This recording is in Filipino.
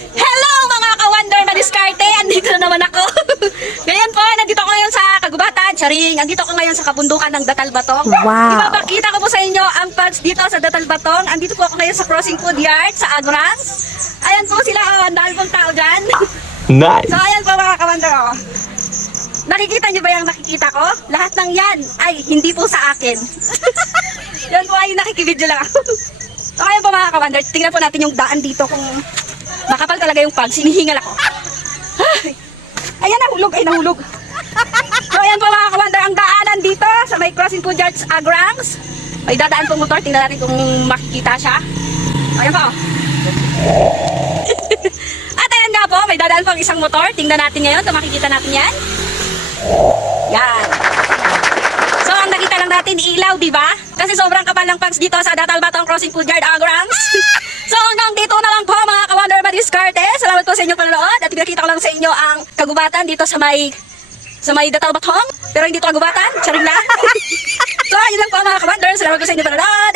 Hello mga ka-wonder na diskarte! Andito na naman ako. Ngayon po, nandito ako ngayon sa Kagubatan, Charing. Andito ako ngayon sa kabundukan ng Datalbatong. Wow. Ipapakita ko po sa inyo ang pads dito sa Datalbatong. Andito po ako ngayon sa Crossing Food Yard sa Agrangs. Ayan po sila, ang dahil pong tao dyan. Nice! So ayan po mga ka-wonder. Oh. Nakikita niyo ba yung nakikita ko? Lahat ng yan ay hindi po sa akin. Yan po ay nakikibidyo lang ako. So ayan po mga ka-wonder, tingnan po natin yung daan dito kung makapal talaga yung pag, sinihingal ako. Ay, ayan, nahulog, ay nahulog. So ayan po mga ka-wonder, ang daanan dito sa may Crossing Food Yards Agrangs. May dadaan po motor, tingnan natin kung makikita siya. Ayan po. At ayan nga po, may dadaan pang isang motor. Tingnan natin ngayon kung makikita natin yan. Yan. So ang nakita lang natin, ilaw, di ba? Kasi sobrang kapal ng pags dito sa Datalbatong Crossing Food Yard Agrangs. So hanggang dito na lang po mga ka-wonder madiskarte. Salamat po sa inyong panonood. At pinakita ko lang sa inyo ang kagubatan dito sa may Datalbatong. Pero hindi ito kagubatan, charing lang. So yun lang po mga ka-wonder. Salamat po sa inyong panonood.